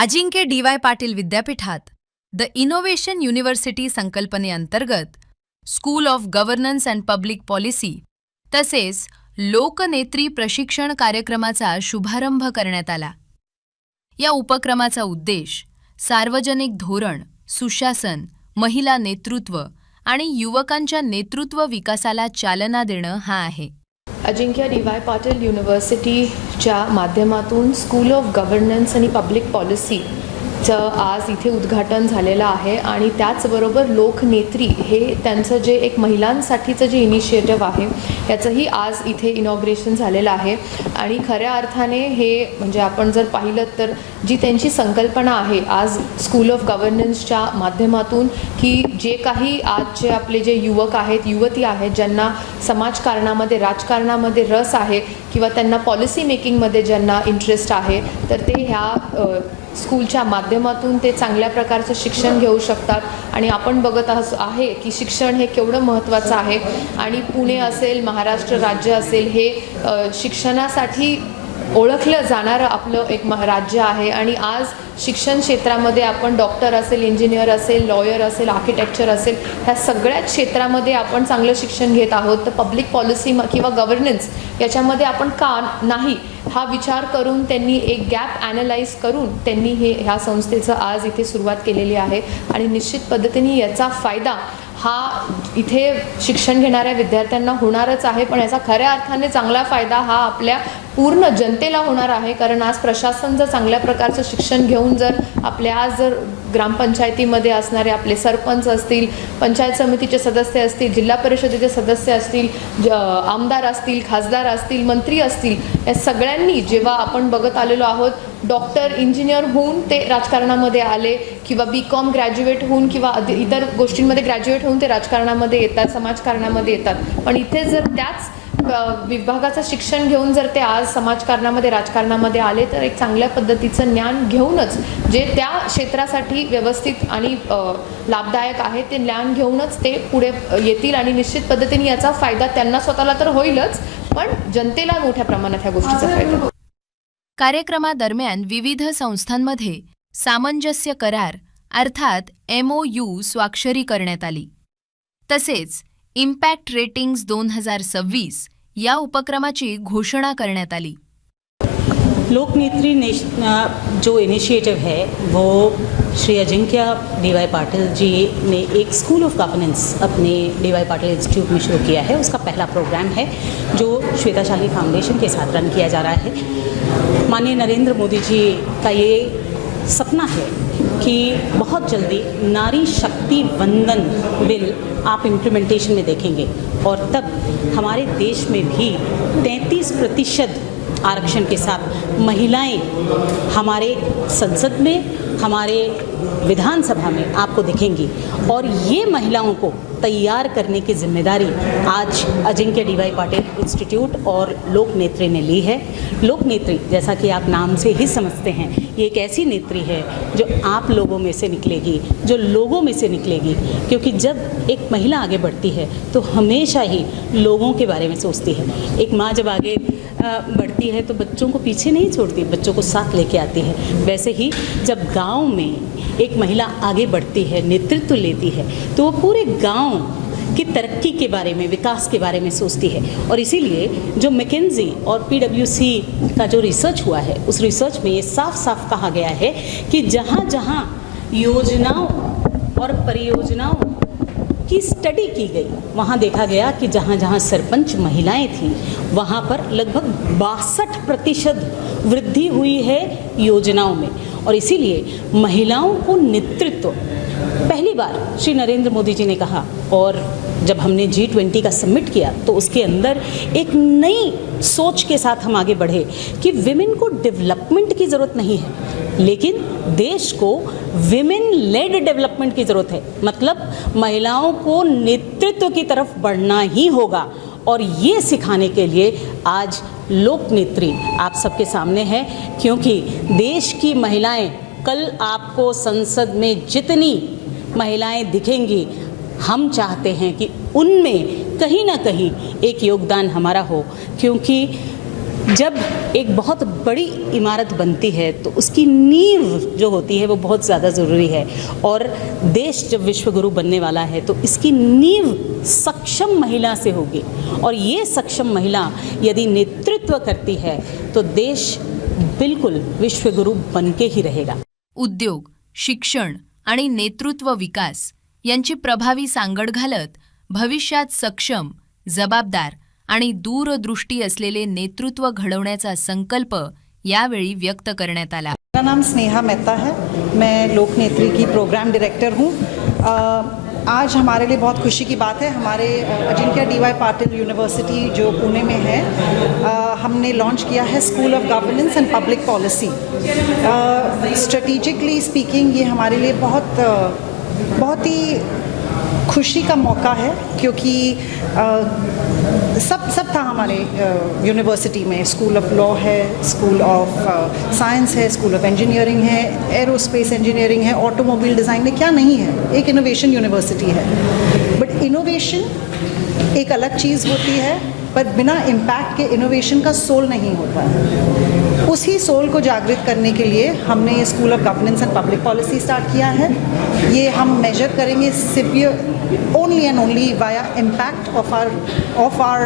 Ajinkya D Y. Patil विद्यापीठात the innovation university संकल्पनेअंतर्गत school of governance and public policy तसेच लोकनेत्री प्रशिक्षण कार्यक्रमाचा शुभारंभ करण्यात आला. या उपक्रमाचा उद्देश सार्वजनिक धोरण, सुशासन, महिला नेतृत्व आणि युवकांच्या नेतृत्व विकासाला चालना देणं हा आहे. अजिंक्य डी.वाय. पाटील युनिव्हर्सिटीच्या माध्यमातून स्कूल ऑफ गव्हर्नन्स आणि पब्लिक पॉलिसीचं आज इथे उद्घाटन झालेलं आहे आणि त्याचबरोबर लोकनेत्री हे त्यांचं जे एक महिलांसाठीचं जे इनिशिएटिव्ह आहे याचंही आज इथे इनॉग्रेशन झालेलं आहे. आणि खऱ्या अर्थाने हे म्हणजे आपण जर पाहिलं तर जी त्यांची संकल्पना आहे आज स्कूल ऑफ गव्हर्नन्सच्या माध्यमातून की जे काही आजचे आपले जे युवक आहेत, युवती आहेत, ज्यांना समाजकारणामध्ये, राजकारणामध्ये रस आहे किंवा त्यांना पॉलिसी मेकिंगमध्ये ज्यांना इंटरेस्ट आहे, तर ते ह्या स्कूलच्या माध्यमातून ते चांगल्या प्रकारचं शिक्षण घेऊ शकतात. आणि आपण बघत आहे की शिक्षण हे केवढं महत्त्वाचं आहे. आणि पुणे असेल, महाराष्ट्र राज्य असेल, हे शिक्षणासाठी ओळखलं जाणारं आपलं एक राज्य आहे. आणि आज शिक्षण क्षेत्रामध्ये आपण डॉक्टर असेल, इंजिनियर असेल, लॉयर असेल, आर्किटेक्चर असेल, ह्या सगळ्याच क्षेत्रामध्ये आपण चांगलं शिक्षण घेत आहोत. तर पब्लिक पॉलिसी किंवा गव्हर्नन्स याच्यामध्ये आपण का नाही हा विचार करून त्यांनी एक गॅप ॲनालाइज करून त्यांनी ह्या संस्थेचं आज इथे सुरुवात केलेली आहे. आणि निश्चित पद्धतीने याचा फायदा हा इथे शिक्षण घेणाऱ्या विद्यार्थ्यांना होणारच आहे, पण याचा खऱ्या अर्थाने चांगला फायदा हा आपल्या पूर्ण जनतेला होणार आहे. कारण आज प्रशासन जर चांगल्या प्रकारचं शिक्षण घेऊन जर आपल्या आज जर ग्रामपंचायतीमध्ये असणारे आपले सरपंच असतील, पंचायत समितीचे सदस्य असतील, जिल्हा परिषदेचे सदस्य असतील, आमदार असतील, खासदार असतील, मंत्री असतील, या सगळ्यांनी जेव्हा आपण बघत आलेलो आहोत डॉक्टर, इंजिनियर होऊन ते राजकारणामध्ये आले किंवा BCom ग्रॅज्युएट होऊन किंवा इतर गोष्टींमध्ये ग्रॅज्युएट होऊन ते राजकारणामध्ये येतात, समाजकारणामध्ये येतात. पण इथे जर त्याच विभागाचं शिक्षण घेऊन जर ते आज समाजकारणामध्ये, राजकारणामध्ये आले तर एक चांगल्या पद्धतीचं ज्ञान घेऊनच जे त्या क्षेत्रासाठी व्यवस्थित आणि लाभदायक आहे ते ज्ञान घेऊनच ते पुढे येतील. आणि निश्चित पद्धतीने याचा फायदा त्यांना स्वतःला तर होईलच, पण जनतेला मोठ्या प्रमाणात ह्या गोष्टीचा फायदा. कार्यक्रमादरम्यान विविध संस्थांमध्ये सामंजस्य करार अर्थात MOU स्वाक्षरी करण्यात आली. तसेच इम्पॅक्ट रेटिंग्स 2026 या उपक्रमाची घोषणा करण्यात आली. लोकनेत्री जो इनिशिएटिव है वो श्री अजिंक्य डी.वाय. पाटिल जी ने एक स्कूल ऑफ गवर्नेंस अपने डी.वाय. पाटिल इंस्टीट्यूट में शुरू किया है. उसका पहला प्रोग्राम है जो श्वेता शाली फाउंडेशन के साथ रन किया जा रहा है. माननीय नरेंद्र मोदी जी का ये सपना है कि बहुत जल्दी नारी शक्ति वंदन बिल आप इम्प्लीमेंटेशन में देखेंगे और तब हमारे देश में भी 33% आरक्षण के साथ महिलाएं हमारे संसद में, हमारे विधानसभा में आपको दिखेंगी. और ये महिलाओं को तैयार करने की जिम्मेदारी आज अजिंक्य डी.वाय. पाटिल इंस्टीट्यूट और लोकनेत्री ने ली है. लोकनेत्री जैसा कि आप नाम से ही समझते हैं, ये एक ऐसी नेत्री है जो आप लोगों में से निकलेगी, जो लोगों में से निकलेगी. क्योंकि जब एक महिला आगे बढ़ती है तो हमेशा ही लोगों के बारे में सोचती है. एक माँ जब आगे बढ़ती है तो बच्चों को पीछे नहीं छोड़ती, बच्चों को साथ लेके आती है. वैसे ही जब गांव में एक महिला आगे बढ़ती है, नेतृत्व लेती है, तो वो पूरे गांव की तरक्की के बारे में, विकास के बारे में सोचती है. और इसीलिए जो मैकेंजी और PwC का जो रिसर्च हुआ है, उस रिसर्च में ये साफ साफ कहा गया है कि जहाँ जहाँ योजनाओं और परियोजनाओं की स्टडी की गई, वहाँ देखा गया कि जहाँ जहाँ सरपंच महिलाएं थीं वहाँ पर लगभग 62% वृद्धि हुई है योजनाओं में. और इसीलिए महिलाओं को नेतृत्व पहली बार श्री नरेंद्र मोदी जी ने कहा. और जब हमने G20 का समिट किया तो उसके अंदर एक नई सोच के साथ हम आगे बढ़े कि विमेन को डेवलपमेंट की ज़रूरत नहीं है, लेकिन देश को विमेन लेड डेवलपमेंट की ज़रूरत है. मतलब महिलाओं को नेतृत्व की तरफ बढ़ना ही होगा. और ये सिखाने के लिए आज लोकनेत्री आप सबके सामने है. क्योंकि देश की महिलाएं कल आपको संसद में जितनी महिलाएं दिखेंगी, हम चाहते हैं कि उनमें कहीं ना कहीं एक योगदान हमारा हो. क्योंकि जब एक बहुत बड़ी इमारत बनती है तो उसकी नींव जो होती है वो बहुत ज़्यादा ज़रूरी है, और देश जब विश्वगुरु बनने वाला है तो इसकी नींव सक्षम महिला से होगी, और ये सक्षम महिला यदि नेतृत्व करती है तो देश बिल्कुल विश्वगुरु बन के ही रहेगा। उद्योग, शिक्षण आणि नेतृत्व विकास यांची प्रभावी सांगड घालत भविष्यात सक्षम, जबाबदार आणि दूरदृष्टी असलेले नेतृत्व घडवण्याचा संकल्प यावेळी व्यक्त करण्यात आला। मेरा नाम स्नेहा मेहता है, मैं लोकनेत्री की प्रोग्राम डायरेक्टर हूँ। आज हमारे लिए बहुत खुशी की बात है, हमारे अजिंक्य DY पाटिल यूनिवर्सिटी जो पुणे में है, हमने लॉन्च किया है school of governance and public policy. Strategically speaking ये हमारे लिए बहुत ही खुशी का मौका है, क्योंकि सब था हमारे यूनिवर्सिटी में। स्कूल ऑफ लॉ है, स्कूल ऑफ साइंस है, स्कूल ऑफ इंजीनियरिंग है, एरोस्पेस इंजीनियरिंग है, ऑटोमोबाइल डिज़ाइन में क्या नहीं है, एक इनोवेशन यूनिवर्सिटी है। बट इनोवेशन एक अलग चीज़ होती है, पर बिना इम्पैक्ट के इनोवेशन का सोल नहीं होता है। उसी सोल को जागृत करने के लिए हमने ये school of governance and public policy start किया है। ये हम मेजर करेंगे severe only and only via impact of our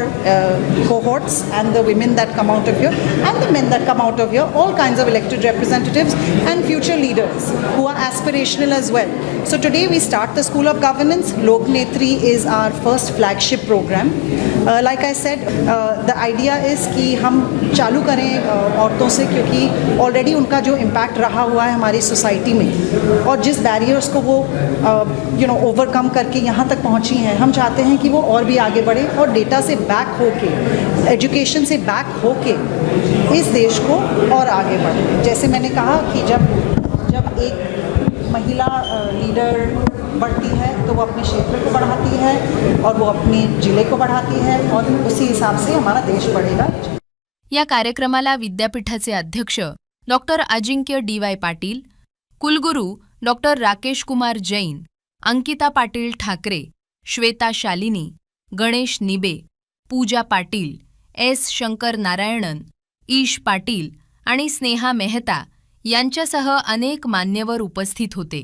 cohorts and the women that come out of here and the men that come out of here, all kinds of elected representatives and future leaders who are aspirational as well. So today we start the School of Governance. Loknetri is our first flagship program. Like I said, the idea is कि हम चालू करें औरतों से, क्योंकि already उनका जो impact रहा हुआ है हमारी सोसाइटी में, और जिस बैरियर्स को वो ओवरकम करके यहाँ तक पहुँची हैं, हम चाहते हैं कि वो और भी आगे बढ़े और डेटा से बैक होके, एजुकेशन से बैक होके इस देश को और आगे बढ़े। जैसे मैंने कहा कि जब एक महिला लीडर बढ़ती है तो वो अपने क्षेत्र को बढ़ाती है और वो अपने जिले को बढ़ाती है, और उसी हिसाब से हमारा देश बढ़ेगा। या कार्यक्रमाला विद्यापीठाचे अध्यक्ष डॉक्टर अजिंक्य DY पाटील, कुलगुरू डॉक्टर राकेश कुमार जैन, अंकिता पाटील ठाकरे, श्वेता शालिनी, गणेश निबे, पूजा पाटील, S शंकर नारायणन, ईश पाटील आणि स्नेहा मेहता यांच्यासह अनेक मान्यवर उपस्थित होते।